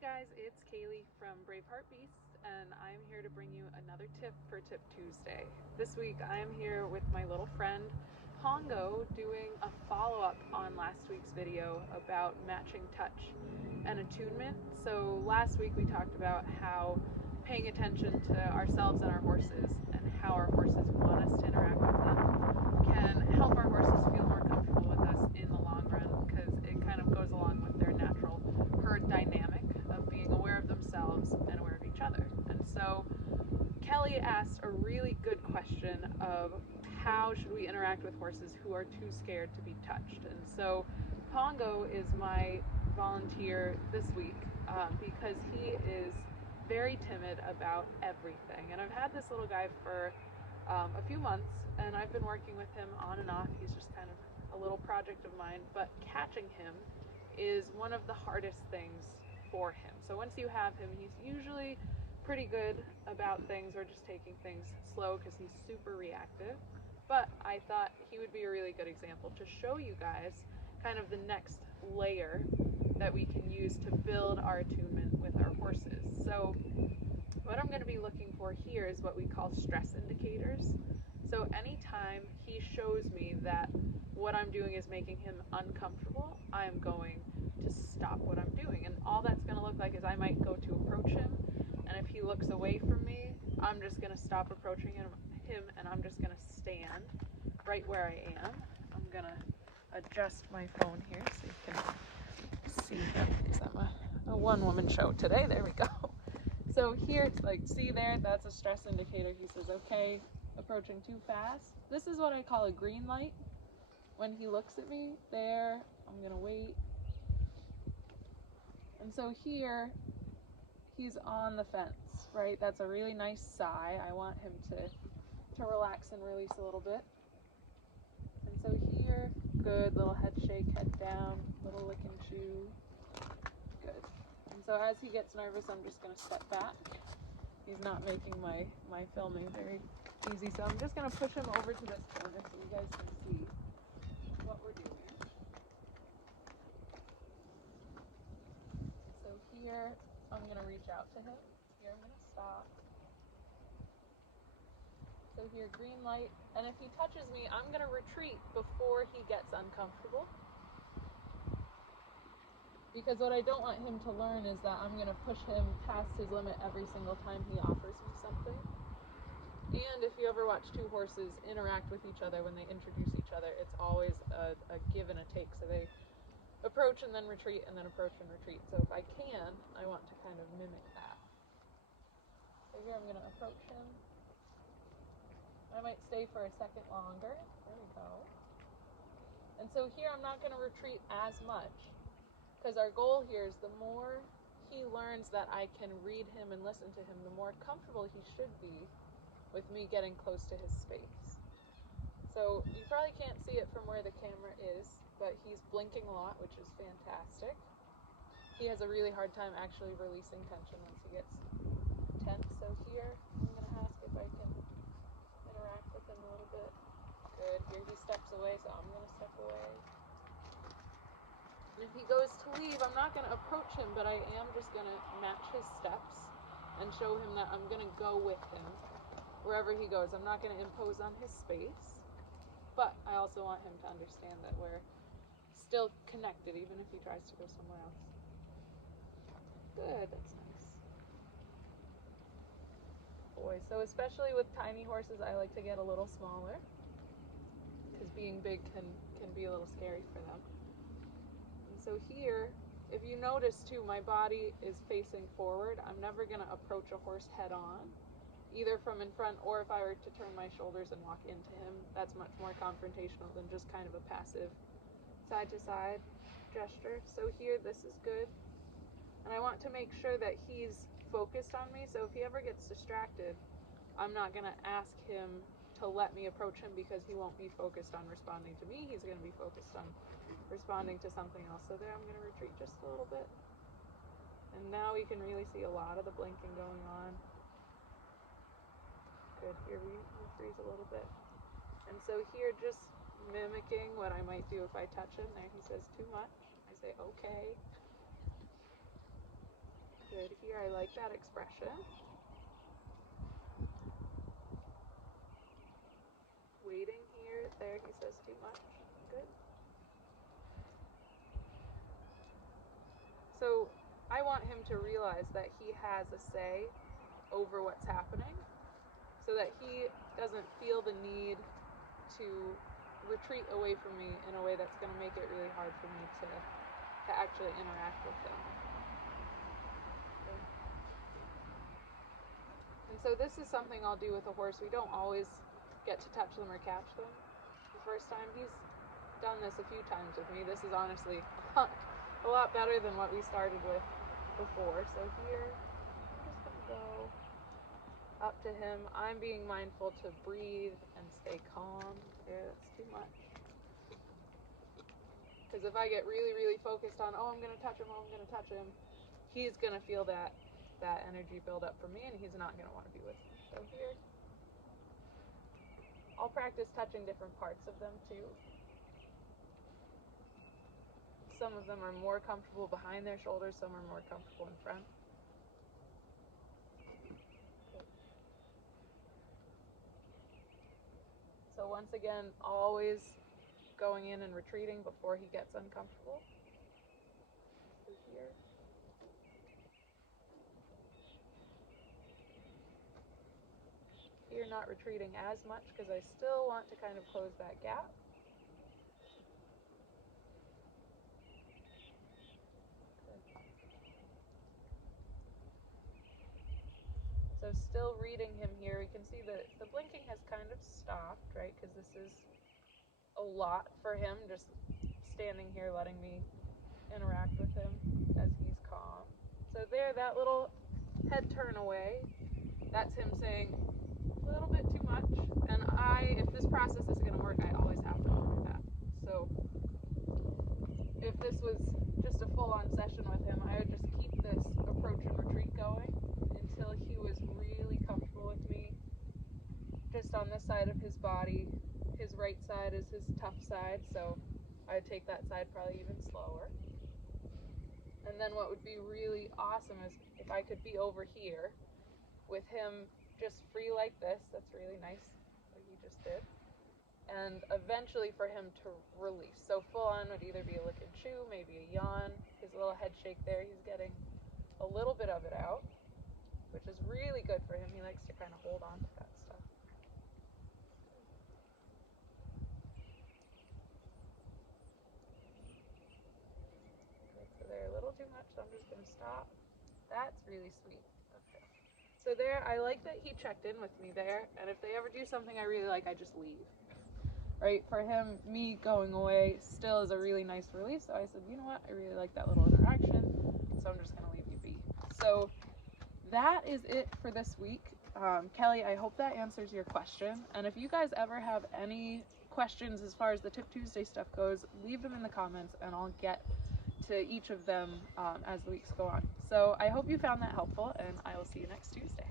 Hey guys, it's Kaylee from Braveheart Beasts, and I'm here to bring you another tip for Tip Tuesday. This week I am here with my little friend Pongo doing a follow-up on last week's video about matching touch and attunement. So last week we talked about how paying attention to ourselves and our horses and how our horses want us to interact with them can help our horses feel more comfortable with us in the long run, because it kind of goes along with their natural herd dynamic of being aware of themselves and aware of each other. And so Kelly asked a really good question of how should we interact with horses who are too scared to be touched. And so Pongo is my volunteer this week because he is very timid about everything. And I've had this little guy for a few months, and I've been working with him on and off. He's just kind of a little project of mine, but catching him is one of the hardest things for him. So once you have him, he's usually pretty good about things, or just taking things slow because he's super reactive. But I thought he would be a really good example to show you guys kind of the next layer that we can use to build our attunement with our horses. So what I'm going to be looking for here is what we call stress indicators. So anytime he shows me that what I'm doing is making him uncomfortable, I'm going to stop what I'm doing. And all that's going to look like is I might go to approach him, and if he looks away from me, I'm just going to stop approaching him, and I'm just going to stand right where I am. I'm going to adjust my phone here so you can see him, because I'm a one-woman show today. There we go. So here it's like, see there, that's a stress indicator. He says, okay, approaching too fast. This is what I call a green light. When he looks at me, there, I'm gonna wait. And so here, he's on the fence, right? That's a really nice sigh. I want him to relax and release a little bit. And so here, good, little head shake, head down, little lick and chew, good. And so as he gets nervous, I'm just gonna step back. He's not making my filming very easy, so I'm just gonna push him over to this corner so you guys can see what we're doing. So here, I'm gonna reach out to him. Here, I'm gonna stop. So here, green light, and if he touches me, I'm gonna retreat before he gets uncomfortable. Because what I don't want him to learn is that I'm gonna push him past his limit every single time he offers me something. And if you ever watch two horses interact with each other when they introduce each other, it's always a give and a take. So they approach and then retreat, and then approach and retreat. So if I can, I want to kind of mimic that. So here I'm going to approach him. I might stay for a second longer. There we go. And so here I'm not going to retreat as much, because our goal here is the more he learns that I can read him and listen to him, the more comfortable he should be with me getting close to his space. So you probably can't see it from where the camera is, but he's blinking a lot, which is fantastic. He has a really hard time actually releasing tension once he gets tense. So here, I'm going to ask if I can interact with him a little bit. Good. Here he steps away, so I'm going to step away. And if he goes to leave, I'm not going to approach him, but I am just going to match his steps and show him that I'm going to go with him wherever he goes. I'm not going to impose on his space, but I also want him to understand that we're still connected, even if he tries to go somewhere else. Good, that's nice. Boy, so especially with tiny horses, I like to get a little smaller, because being big can be a little scary for them. And so here, if you notice too, my body is facing forward. I'm never going to approach a horse head on, either from in front, or if I were to turn my shoulders and walk into him, that's much more confrontational than just kind of a passive side to side gesture. So here, this is good. And I want to make sure that he's focused on me. So if he ever gets distracted, I'm not going to ask him to let me approach him, because he won't be focused on responding to me. He's going to be focused on responding to something else. So there, I'm going to retreat just a little bit. And now we can really see a lot of the blinking going on. Good. Here we freeze a little bit. And so here, just mimicking what I might do if I touch him. There he says too much. I say, okay. here. I like that expression. Waiting here. There, he says too much. Good. So I want him to realize that he has a say over what's happening, so that he doesn't feel the need to retreat away from me in a way that's going to make it really hard for me to actually interact with him. Okay. And so this is something I'll do with a horse. We don't always get to touch them or catch them the first time. He's done this a few times with me. This is honestly a lot better than what we started with before. So here, I'm just going to go up to him. I'm being mindful to breathe and stay calm. Yeah, that's too much. Because if I get really, really focused on, oh, I'm going to touch him, oh, I'm going to touch him, he's going to feel that energy build up for me, and he's not going to want to be with me. So here, I'll practice touching different parts of them too. Some of them are more comfortable behind their shoulders, some are more comfortable in front. So once again, always going in and retreating before he gets uncomfortable. So here. Here, not retreating as much because I still want to kind of close that gap. So still reading him here, we can see that the blinking has kind of stopped, right? Because this is a lot for him, just standing here letting me interact with him as he's calm. So there, that little head turn away, that's him saying a little bit too much. And if this process is going to work, I always have to honor that. So if this was just a full-on session with him, I would just keep this approach and retreat going until he was really comfortable with me. Just on this side of his body, his right side is his tough side, so I'd take that side probably even slower. And then what would be really awesome is if I could be over here with him just free like this. That's really nice what he just did. And eventually for him to release. So full on would either be a lick and chew, maybe a yawn. His little head shake there, he's getting a little bit of it out, which is really good for him. He likes to kind of hold on to that stuff. Okay, so they're a little too much, so I'm just going to stop. That's really sweet. Okay. So there, I like that he checked in with me there, and if they ever do something I really like, I just leave. Right, for him, me going away still is a really nice release, so I said, you know what, I really like that little interaction, so I'm just going to leave you be. So that is it for this week. Kelly, I hope that answers your question, and if you guys ever have any questions as far as the Tip Tuesday stuff goes, leave them in the comments, and I'll get to each of them as the weeks go on. So I hope you found that helpful, and I will see you next Tuesday.